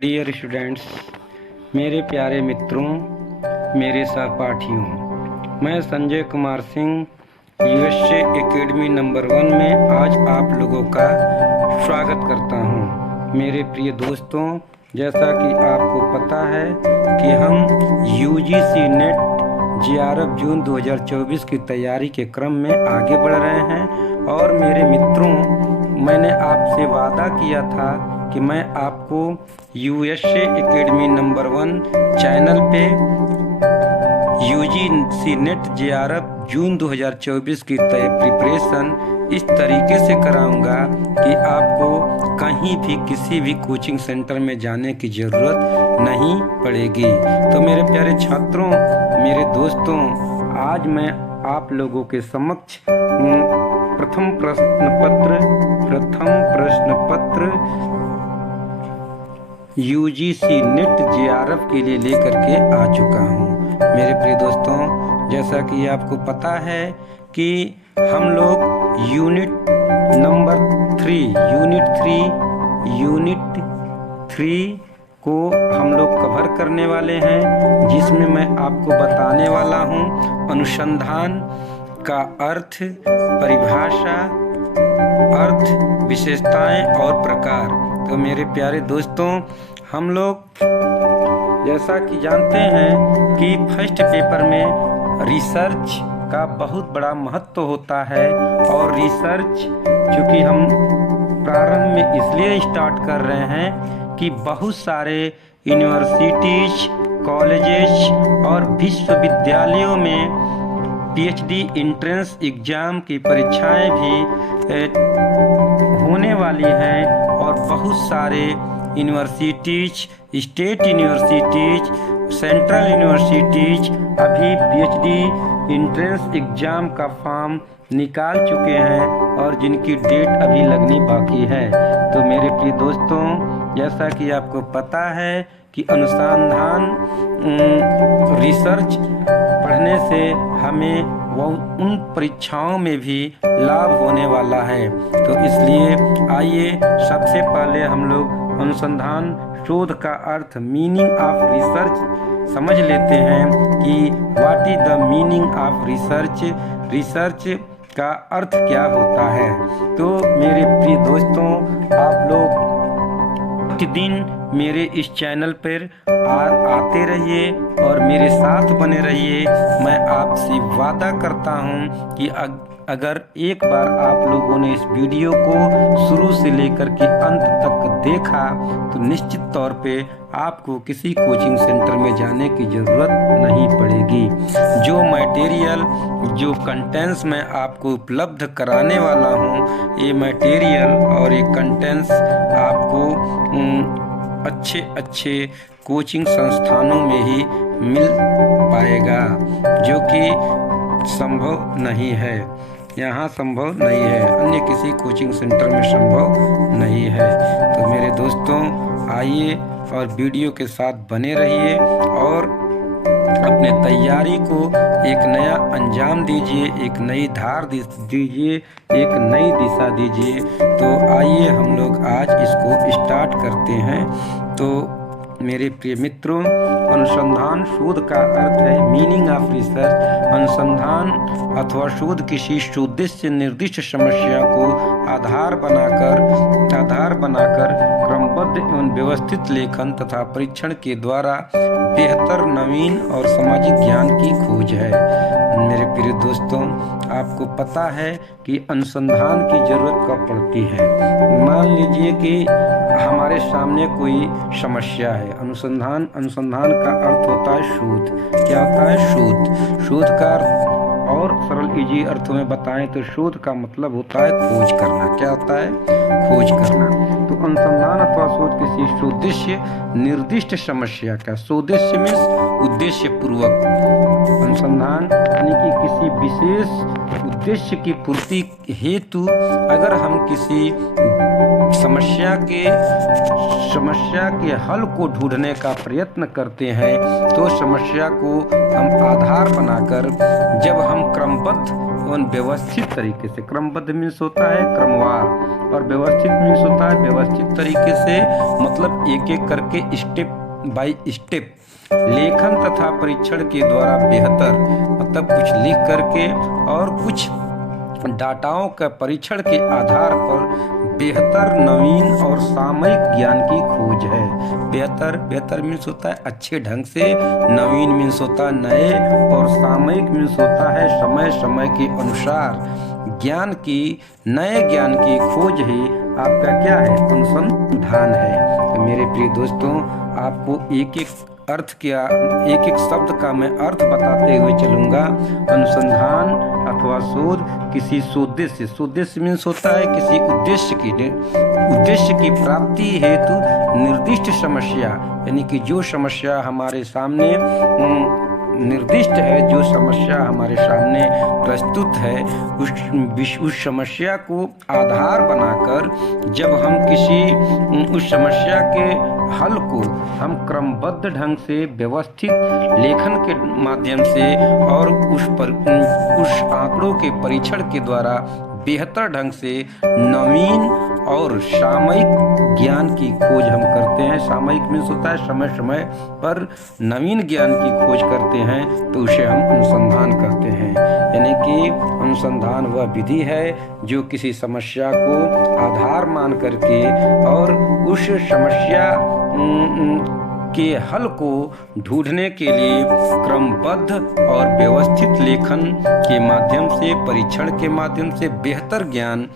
Dear students, मेरे प्यारे मित्रों, मेरे सहपाठियों, मैं Sanjay Kumar Singh USA academy number 1 में आज आप लोगों का स्वागत करता हूं। मेरे प्रिय दोस्तों, जैसा कि आपको पता है कि हम यूजीसी नेट जेआरएफ जून 2024 की तैयारी के क्रम में आगे बढ़ रहे हैं। और मेरे मित्रों, मैंने आपसे वादा किया था कि मैं आपको यूएसए एकेडमी नंबर 1 चैनल पे यूजीसी नेट जेआरएफ जून 2024 की प्रिपरेशन इस तरीके से कराऊंगा कि आपको कहीं भी किसी भी कोचिंग सेंटर में जाने की ज़रूरत नहीं पड़ेगी। तो मेरे प्यारे छात्रों, मेरे दोस्तों, आज मैं आप लोगों के समक्ष प्रथम प्रश्न पत्र यूजीसी नेट जेआरएफ के लिए लेकर के आ चुका हूँ। मेरे प्रिय दोस्तों, जैसा कि आपको पता है कि हम लोग यूनिट 3 को हम लोग कवर करने वाले हैं, जिसमें मैं आपको बताने वाला हूँ अनुसंधान का अर्थ, परिभाषा, अर्थ, विशेषताएं और प्रकार। तो मेरे प्यारे दोस्तों, हम लोग जैसा कि जानते हैं कि फर्स्ट पेपर में रिसर्च का बहुत बड़ा महत्व होता है। और रिसर्च चूँकि हम प्रारंभ में इसलिए स्टार्ट कर रहे हैं कि बहुत सारे यूनिवर्सिटीज, कॉलेजेस और विश्वविद्यालयों में पीएचडी एंट्रेंस एग्ज़ाम की परीक्षाएं भी होने वाली हैं। और बहुत सारे universities, state universities, central universities अभी पीएचडी एंट्रेंस एग्ज़ाम का फॉर्म निकाल चुके हैं और जिनकी डेट अभी लगनी बाकी है। तो मेरे प्रिय दोस्तों, जैसा कि आपको पता है कि अनुसंधान रिसर्च पढ़ने से हमें उन परीक्षाओं में भी लाभ होने वाला है। तो इसलिए आइए सबसे पहले हम लोग अनुसंधान शोध का अर्थ, मीनिंग ऑफ रिसर्च समझ लेते हैं कि what is the meaning of research, research का अर्थ क्या होता है। तो मेरे प्रिय दोस्तों, आप लोग प्रतिदिन मेरे इस चैनल पर आते रहिए और मेरे साथ बने रहिए। मैं आपसे वादा करता हूं कि अगर एक बार आप लोगों ने इस वीडियो को शुरू से लेकर के अंत तक देखा तो निश्चित तौर पे आपको किसी कोचिंग सेंटर में जाने की ज़रूरत नहीं पड़ेगी। जो मटेरियल, जो कंटेंट्स मैं आपको उपलब्ध कराने वाला हूँ, ये मटेरियल और ये कंटेंट्स आपको अच्छे कोचिंग संस्थानों में ही मिल पाएगा, जो कि संभव नहीं है, यहाँ संभव नहीं है, अन्य किसी कोचिंग सेंटर में संभव नहीं है। तो मेरे दोस्तों, आइए और वीडियो के साथ बने रहिए और अपने तैयारी को एक नया अंजाम दीजिए, एक नई धार दीजिए, एक नई दिशा दीजिए। तो आइए हम लोग आज इसको स्टार्ट करते हैं। तो मेरे प्रिय मित्रों, अनुसंधान शोध का अर्थ है मीनिंग ऑफ रिसर्च। अनुसंधान अथवा शोध किसी सुउद्देश्य निर्दिष्ट समस्या को आधार बनाकर क्रमबद्ध एवं व्यवस्थित लेखन तथा परीक्षण के द्वारा बेहतर, नवीन और सामाजिक ज्ञान की खोज है। मेरे प्रिय दोस्तों, आपको पता है कि अनुसंधान की जरूरत कब पड़ती है। मान लीजिए कि हमारे सामने कोई समस्या है। अनुसंधान का अर्थ होता है शोध। क्या होता है? शोध का अर्थ और सरल इजी अर्थों में बताएं तो शोध का मतलब होता है खोज करना। क्या होता है? खोज करना। तो अनुसंधान अथवा शोध किसी सुउद्देश्य निर्दिष्ट समस्या का, सुउद्देश्य मीन्स उद्देश्य पूर्वक, अनुसंधान यानी कि किसी विशेष उद्देश्य की पूर्ति हेतु अगर हम किसी समस्या के हल को ढूंढने का प्रयत्न करते हैं तो समस्या को हम आधार बनाकर जब हम क्रमबद्ध एवं व्यवस्थित तरीके से। क्रमबद्ध मीन्स होता है क्रमवार, और व्यवस्थित मीन्स होता है व्यवस्थित तरीके से, मतलब एक एक करके स्टेप बाय स्टेप लेखन तथा परीक्षण के द्वारा बेहतर, मतलब कुछ लिख करके और कुछ डाटाओं का परीक्षण के आधार पर बेहतर, नवीन और सामयिक ज्ञान की खोज है। बेहतर मीन्स होता है अच्छे ढंग से, नवीन मीन्स होता है नए, और सामयिक मीन्स होता है समय समय के अनुसार नए ज्ञान की खोज ही आपका क्या है, अनुसंधान है। तो मेरे प्रिय दोस्तों, आपको एक एक शब्द का मैं अर्थ बताते हुए चलूंगा। अनुसंधान अथवा शोध किसी सोद्देश्य मीन्स होता है किसी उद्देश्य की प्राप्ति हेतु निर्दिष्ट समस्या, यानी कि जो समस्या हमारे सामने निर्दिष्ट है, जो समस्या हमारे सामने प्रस्तुत है, उस समस्या को आधार बनाकर जब हम उस समस्या के हल को हम क्रमबद्ध ढंग से व्यवस्थित लेखन के माध्यम से और उस आंकड़ों के परीक्षण के द्वारा बेहतर ढंग से नवीन और सामयिक ज्ञान की खोज हम करते हैं। सामयिक मीन्स होता है समय समय पर नवीन ज्ञान की खोज करते हैं, तो उसे हम अनुसंधान करते हैं। यानी कि अनुसंधान वह विधि है जो किसी समस्या को आधार मान करके और उस समस्या के हल को ढूंढने के लिए क्रमबद्ध और व्यवस्थित लेखन के माध्यम से, परीक्षण के माध्यम से बेहतर ज्ञान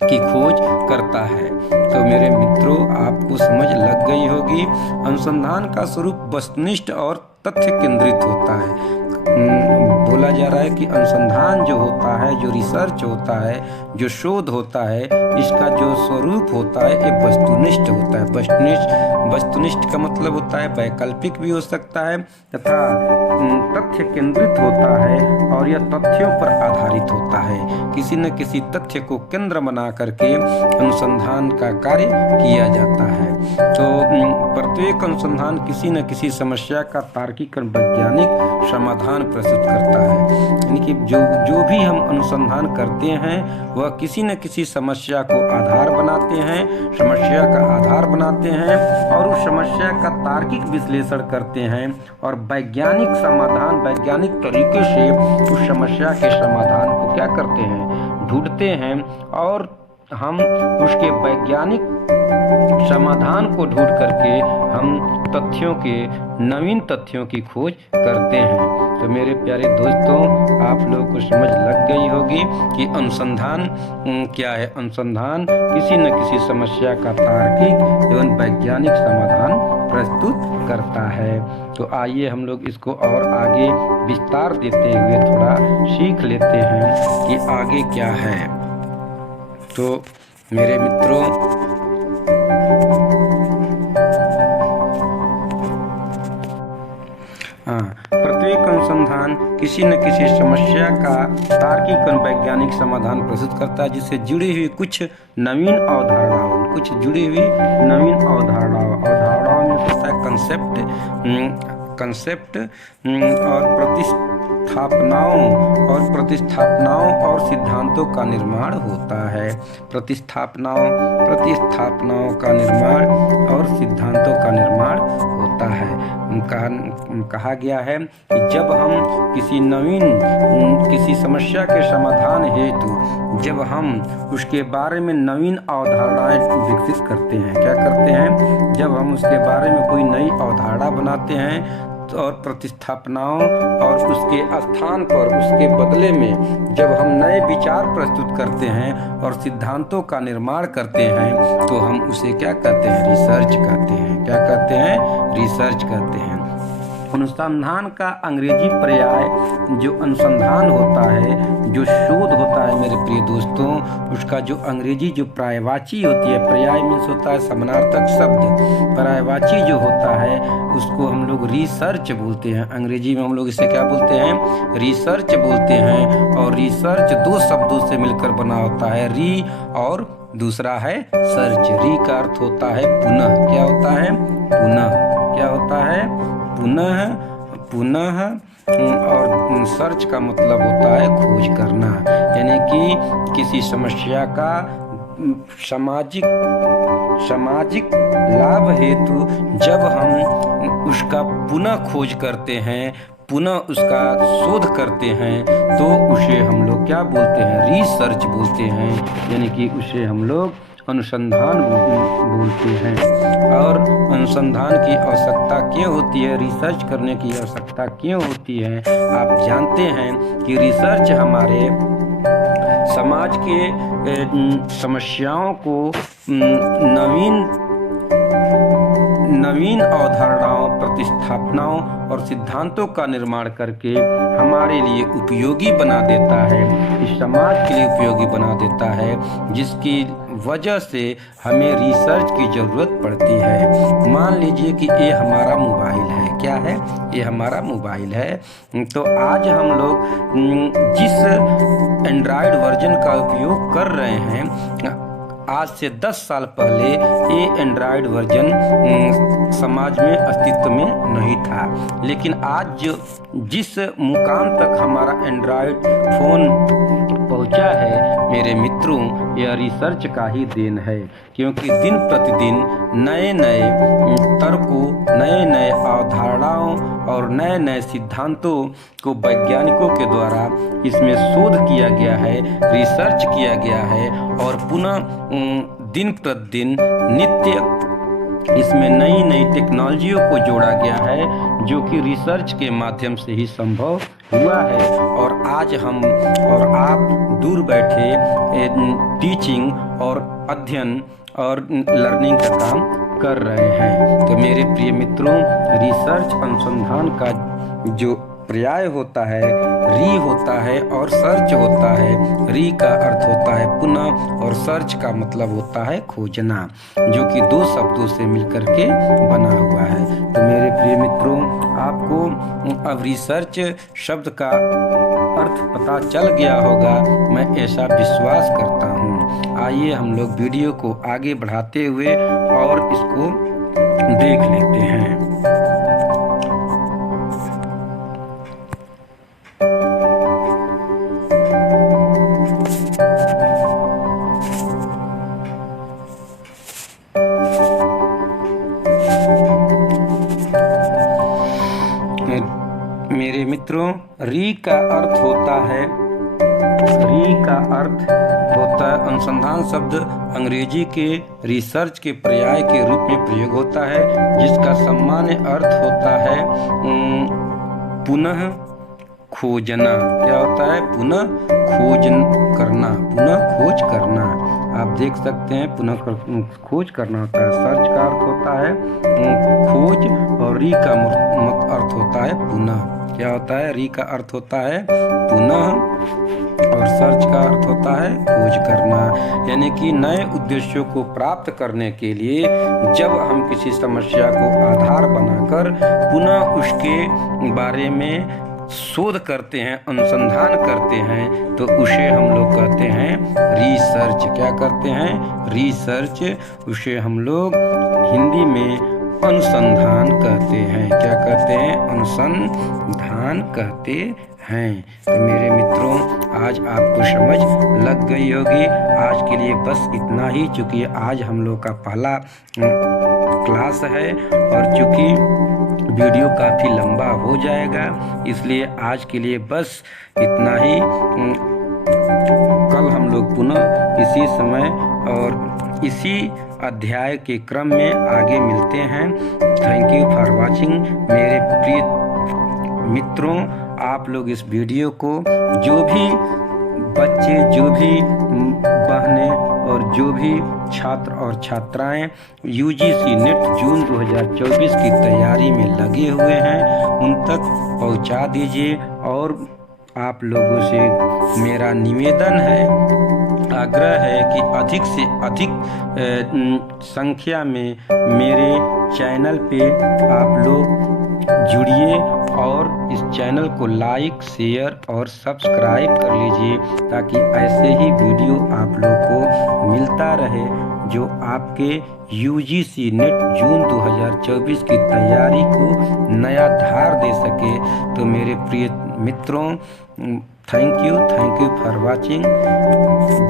की खोज करता है। तो मेरे मित्रों, आपको समझ लग गई होगी। अनुसंधान का स्वरूप वस्तुनिष्ठ और तथ्य केंद्रित होता है। बोला जा रहा है कि अनुसंधान जो होता है, जो रिसर्च होता है, जो शोध होता है, इसका जो स्वरूप होता है एक वस्तुनिष्ठ होता है। वस्तुनिष्ठ का मतलब होता है वैकल्पिक भी हो सकता है तथा तथ्य केंद्रित होता है, और यह तथ्यों पर आधारित होता है। किसी न किसी तथ्य को केंद्र बना करके अनुसंधान का कार्य किया जाता है। तो प्रत्येक अनुसंधान किसी न किसी समस्या का तार्किक और वैज्ञानिक समाधान प्रस्तुत करता है। यानी कि जो भी हम अनुसंधान करते हैं वह किसी न किसी समस्या को आधार बनाते हैं, समस्या का आधार बनाते हैं और उस समस्या का तार्किक विश्लेषण करते हैं और वैज्ञानिक समाधान, वैज्ञानिक तरीके से उस समस्या के समाधान को क्या करते हैं, ढूंढते हैं, और हम उसके वैज्ञानिक समाधान को ढूंढ करके हम नवीन तथ्यों की खोज करते हैं। तो मेरे प्यारे दोस्तों, आप लोगों को समझ लग गई होगी कि अनुसंधान क्या है। अनुसंधान किसी न किसी समस्या का तार्किक एवं वैज्ञानिक समाधान प्रस्तुत करता है। तो आइए हम लोग इसको और आगे विस्तार देते हुए थोड़ा सीख लेते हैं कि आगे क्या है। तो मेरे मित्रों, प्रत्येक अनुसंधान किसी न किसी समस्या का तार्किक और वैज्ञानिक समाधान प्रस्तुत करता है, जिससे जुड़ी हुई कुछ नवीन अवधारणाओं में होता है कंसेप्ट और प्रतिस्थापनाओं और सिद्धांतों का निर्माण होता है। प्रतिस्थापनाओं का निर्माण और सिद्धांतों का निर्माण होता है। कहा गया है कि जब हम किसी समस्या के समाधान हेतु जब हम उसके बारे में नवीन अवधारणाएं विकसित करते हैं, क्या करते हैं, जब हम उसके बारे में कोई नई अवधारणा बनाते हैं और प्रतिस्थापनाओं और उसके स्थान पर उसके बदले में जब हम नए विचार प्रस्तुत करते हैं और सिद्धांतों का निर्माण करते हैं, तो हम उसे क्या कहते हैं, रिसर्च कहते हैं। क्या कहते हैं, रिसर्च कहते हैं। अनुसंधान का अंग्रेजी पर्याय जो अनुसंधान होता है, जो शोध होता है मेरे प्रिय दोस्तों, उसका जो अंग्रेजी जो पर्यायवाची होती है, पर्याय मीन्स होता है समानार्थक शब्द, पर्यायवाची जो होता है उसको हम लोग रिसर्च बोलते हैं। अंग्रेजी में हम लोग इसे क्या बोलते हैं, रिसर्च बोलते हैं। और रिसर्च दो शब्दों से मिलकर बना होता है, री और दूसरा है सर्च। री का अर्थ होता है पुनः, क्या होता है, पुनः, क्या होता है, पुनः पुनः, और सर्च का मतलब होता है खोज करना, यानी कि किसी समस्या का सामाजिक लाभ हेतु जब हम उसका पुनः खोज करते हैं, पुनः उसका शोध करते हैं, तो उसे हम लोग क्या बोलते हैं? रिसर्च बोलते हैं, यानी कि उसे हम लोग अनुसंधान बोलते हैं। और अनुसंधान की आवश्यकता क्यों होती है, रिसर्च करने की आवश्यकता क्यों होती है? आप जानते हैं कि रिसर्च हमारे समाज के समस्याओं को नवीन अवधारणाओं, प्रतिस्थापनाओं और सिद्धांतों का निर्माण करके हमारे लिए उपयोगी बना देता है, इस समाज के लिए उपयोगी बना देता है, जिसकी वजह से हमें रिसर्च की ज़रूरत पड़ती है। मान लीजिए कि ये हमारा मोबाइल है, क्या है? ये हमारा मोबाइल है। तो आज हम लोग जिस एंड्रॉयड वर्जन का उपयोग कर रहे हैं, आज से 10 साल पहले ये एंड्रॉयड वर्जन समाज में अस्तित्व में नहीं था, लेकिन आज जिस मुकाम तक हमारा एंड्रॉयड फोन पहुंचा है, मेरे मित्रों, यह रिसर्च का ही देन है, क्योंकि दिन प्रतिदिन नए नए तर्कों, नए नए अवधारणाओं और नए नए सिद्धांतों को वैज्ञानिकों के द्वारा इसमें शोध किया गया है, रिसर्च किया गया है, और पुनः दिन प्रतिदिन नित्य इसमें नई नई टेक्नोलॉजियों को जोड़ा गया है, जो कि रिसर्च के माध्यम से ही संभव हुआ है। और आज हम और आप दूर बैठे टीचिंग और अध्ययन और लर्निंग का काम कर रहे हैं। तो मेरे प्रिय मित्रों, रिसर्च अनुसंधान का जो पर्याय होता है, री होता है और सर्च होता है। री का अर्थ होता है पुनः, और सर्च का मतलब होता है खोजना, जो कि दो शब्दों से मिलकर के बना हुआ है। तो मेरे प्रिय मित्रों, आपको अब रिसर्च शब्द का अर्थ पता चल गया होगा, मैं ऐसा विश्वास करता हूँ। आइए हम लोग वीडियो को आगे बढ़ाते हुए और इसको देख लेते हैं। मेरे मित्रों, री का अर्थ होता है, अनुसंधान शब्द अंग्रेजी के रिसर्च के पर्याय के रूप में प्रयोग होता है, जिसका सामान्य अर्थ होता है पुनः खोजना। क्या होता है? पुनः खोज करना। आप देख सकते हैं, पुनः खोज करना होता है। सर्च का अर्थ होता है खोज, और री का अर्थ होता है पुनः। क्या होता है? री का अर्थ होता है पुनः, और सर्च का अर्थ होता है खोज करना। यानी कि नए उद्देश्यों को प्राप्त करने के लिए जब हम किसी समस्या को आधार बनाकर पुनः उसके बारे में शोध करते हैं, अनुसंधान करते हैं, तो उसे हम लोग कहते हैं रिसर्च। क्या करते हैं? रिसर्च। उसे हम लोग हिंदी में अनुसंधान कहते हैं। क्या कहते हैं? अनुसंधान कहते हैं। तो मेरे मित्रों, आज आपको समझ लग गई होगी। आज के लिए बस इतना ही, चूँकि आज हम लोग का पहला क्लास है, और चूँकि वीडियो काफ़ी लंबा हो जाएगा, इसलिए आज के लिए बस इतना ही। कल हम लोग पुनः इसी समय और इसी अध्याय के क्रम में आगे मिलते हैं। Thank you for watching. मेरे प्रिय मित्रों, आप लोग इस वीडियो को, जो भी बच्चे, जो भी बहनें और जो भी छात्र और छात्राएं यूजीसी नेट जून 2024 की तैयारी में लगे हुए हैं, उन तक पहुंचा दीजिए। और आप लोगों से मेरा निवेदन है, आग्रह है कि अधिक से अधिक संख्या में मेरे चैनल पे आप लोग जुड़िए, और इस चैनल को लाइक, शेयर और सब्सक्राइब कर लीजिए, ताकि ऐसे ही वीडियो आप लोग को मिलता रहे। जो आपके यूजीसी नेट जून 2024 की तैयारी को नया धार दे सके। तो मेरे प्रिय मित्रों, थैंक यू फॉर वाचिंग।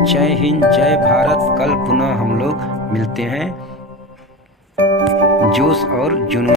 जय हिंद, जय भारत। कल पुनः हम लोग मिलते हैं जोश और जुनून